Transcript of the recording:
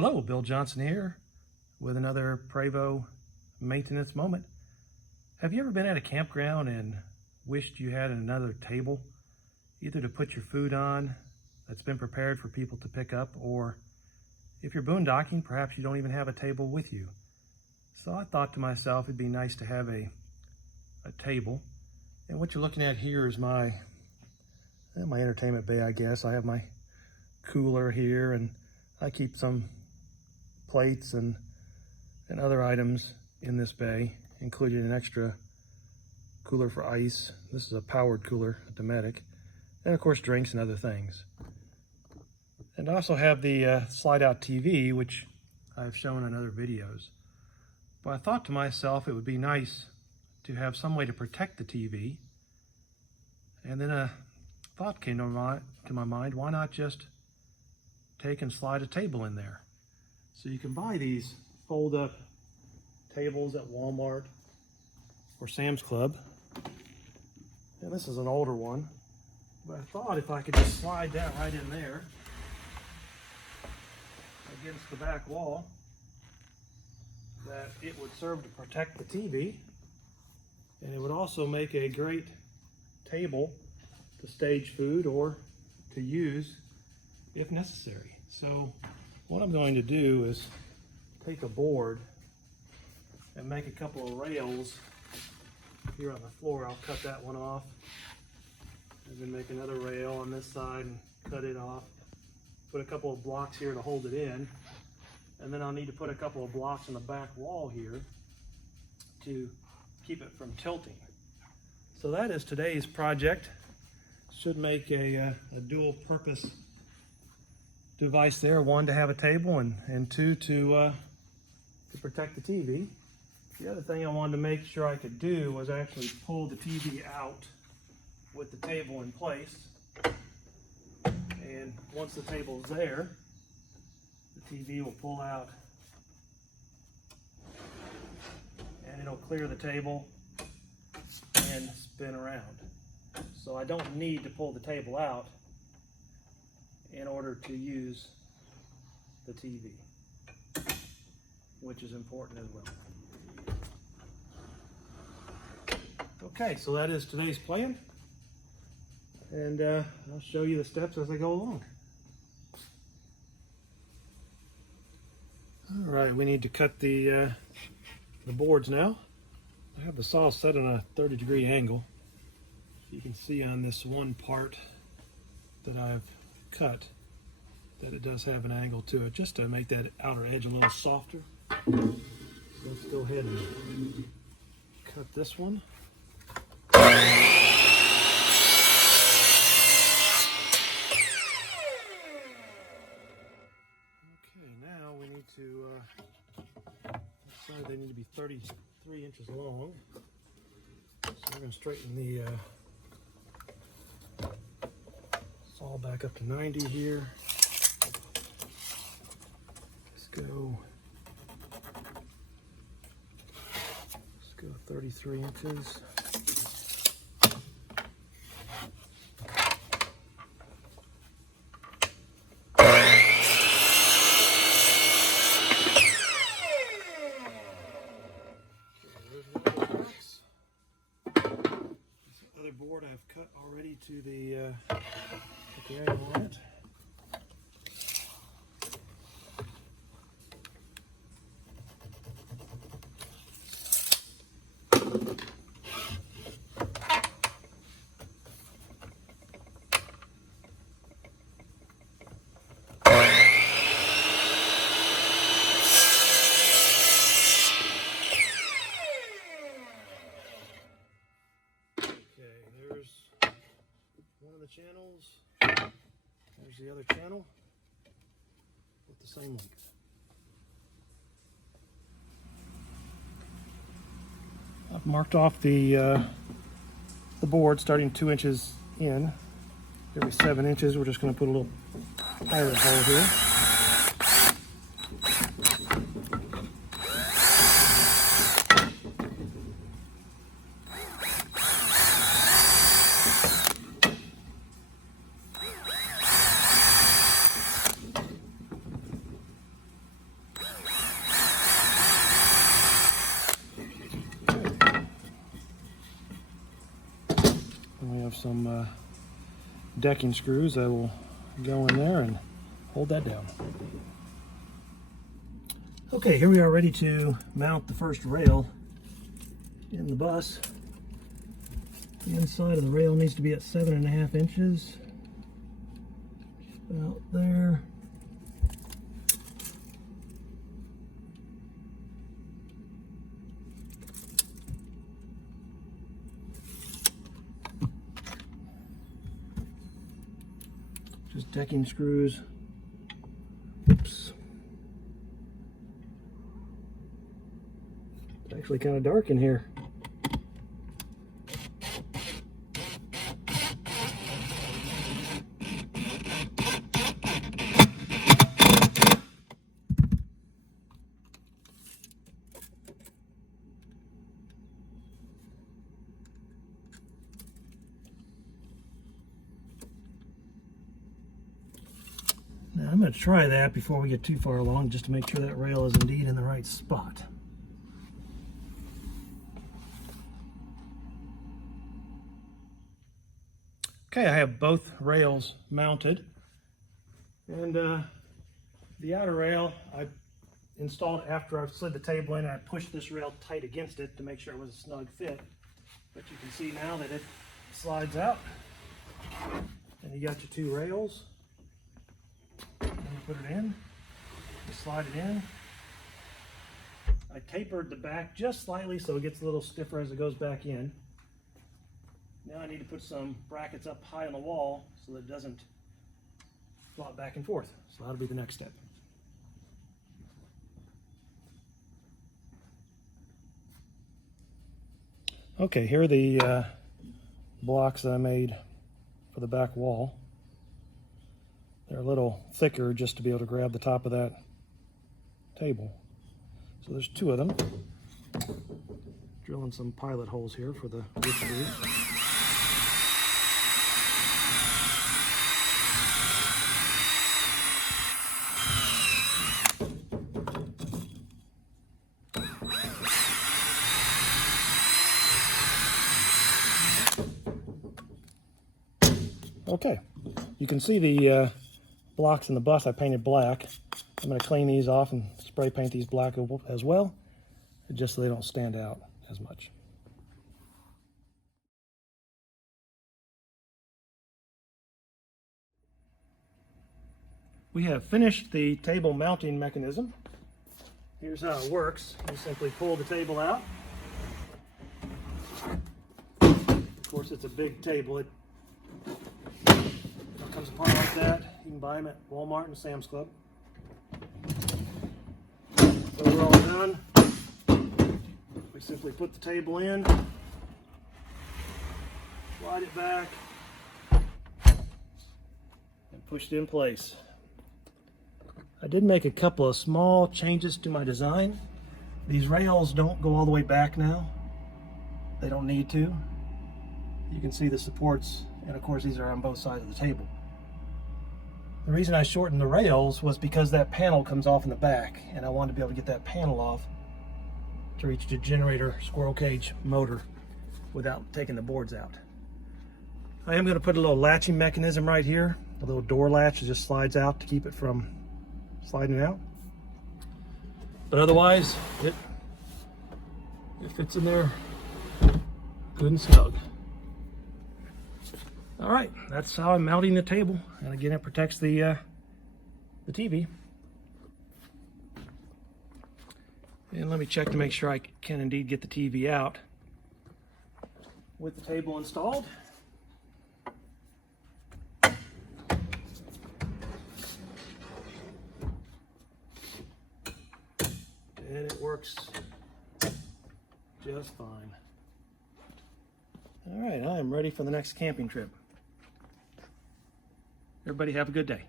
Hello, Bill Johnson here with another Prevost maintenance moment. Have you ever been at a campground and wished you had another table, either to put your food on that's been prepared for people to pick up, or if you're boondocking, perhaps you don't even have a table with you? So I thought to myself it'd be nice to have a table. And what you're looking at here is my entertainment bay, I guess. I have my cooler here, and I keep some plates and other items in this bay, including an extra cooler for ice. This is a powered cooler, a Dometic, and of course drinks and other things. And I also have the slide-out TV, which I've shown in other videos. But I thought to myself it would be nice to have some way to protect the TV. And then a thought came to my mind, why not just take and slide a table in there? So you can buy these fold-up tables at Walmart or Sam's Club. And this is an older one, but I thought if I could just slide that right in there against the back wall, that it would serve to protect the TV, and it would also make a great table to stage food or to use if necessary. So what I'm going to do is take a board and make a couple of rails here on the floor. I'll cut that one off, and then make another rail on this side and cut it off. Put a couple of blocks here to hold it in, and then I'll need to put a couple of blocks on the back wall here to keep it from tilting. So that is today's project. Should make a dual purpose device there. One, to have a table, and two, to protect the TV. The other thing I wanted to make sure I could do was actually pull the TV out with the table in place. And once the table's there, the TV will pull out and it'll clear the table and spin around. So I don't need to pull the table out in order to use the TV, which is important as well. Okay, so that is today's plan, and I'll show you the steps as I go along. All right, we need to cut the boards now. I have the saw set on a 30-degree angle. You can see on this one part that I've cut that it does have an angle to it, just to make that outer edge a little softer. So let's go ahead and cut this one. Okay, now we need to, they need to be 33 inches long. So we're going to straighten the saw back up to 90 here. Let's go 33 inches. Board I've cut already to the angle on it. Channels. There's the other channel with the same length. I've marked off the board starting 2 inches in. Every 7 inches, we're just going to put a little pilot hole here. some decking screws that will go in there and hold that down. Okay, here we are ready to mount the first rail in the bus. The inside of the rail needs to be at 7.5 inches. About there. Just decking screws. Oops. It's actually kind of dark in here. Now I'm going to try that before we get too far along, just to make sure that rail is indeed in the right spot. Okay, I have both rails mounted, and the outer rail I installed after I've slid the table in, and I pushed this rail tight against it to make sure it was a snug fit. But you can see now that it slides out, and you got your two rails. And you put it in, you slide it in. I tapered the back just slightly so it gets a little stiffer as it goes back in. Now I need to put some brackets up high on the wall so that it doesn't flop back and forth. So that'll be the next step. Okay, here are the blocks that I made for the back wall. They're a little thicker just to be able to grab the top of that table. So there's two of them. Drilling some pilot holes here for the wood screws. Okay, you can see the blocks in the bus I painted black. I'm going to clean these off and spray paint these black as well, just so they don't stand out as much. We have finished the table mounting mechanism. Here's how it works. You simply pull the table out. Of course, it's a big table. It comes apart like that. You can buy them at Walmart and Sam's Club. So we're all done. We simply put the table in, slide it back, and push it in place. I did make a couple of small changes to my design. These rails don't go all the way back now. They don't need to. You can see the supports, and of course these are on both sides of the table. The reason I shortened the rails was because that panel comes off in the back, and I wanted to be able to get that panel off to reach the generator squirrel cage motor without taking the boards out. I am going to put a little latching mechanism right here. A little door latch that just slides out to keep it from sliding out. But otherwise, it fits in there good and snug. All right, that's how I'm mounting the table. And again, it protects the TV. And let me check to make sure I can indeed get the TV out with the table installed. And it works just fine. All right, I am ready for the next camping trip. Everybody have a good day.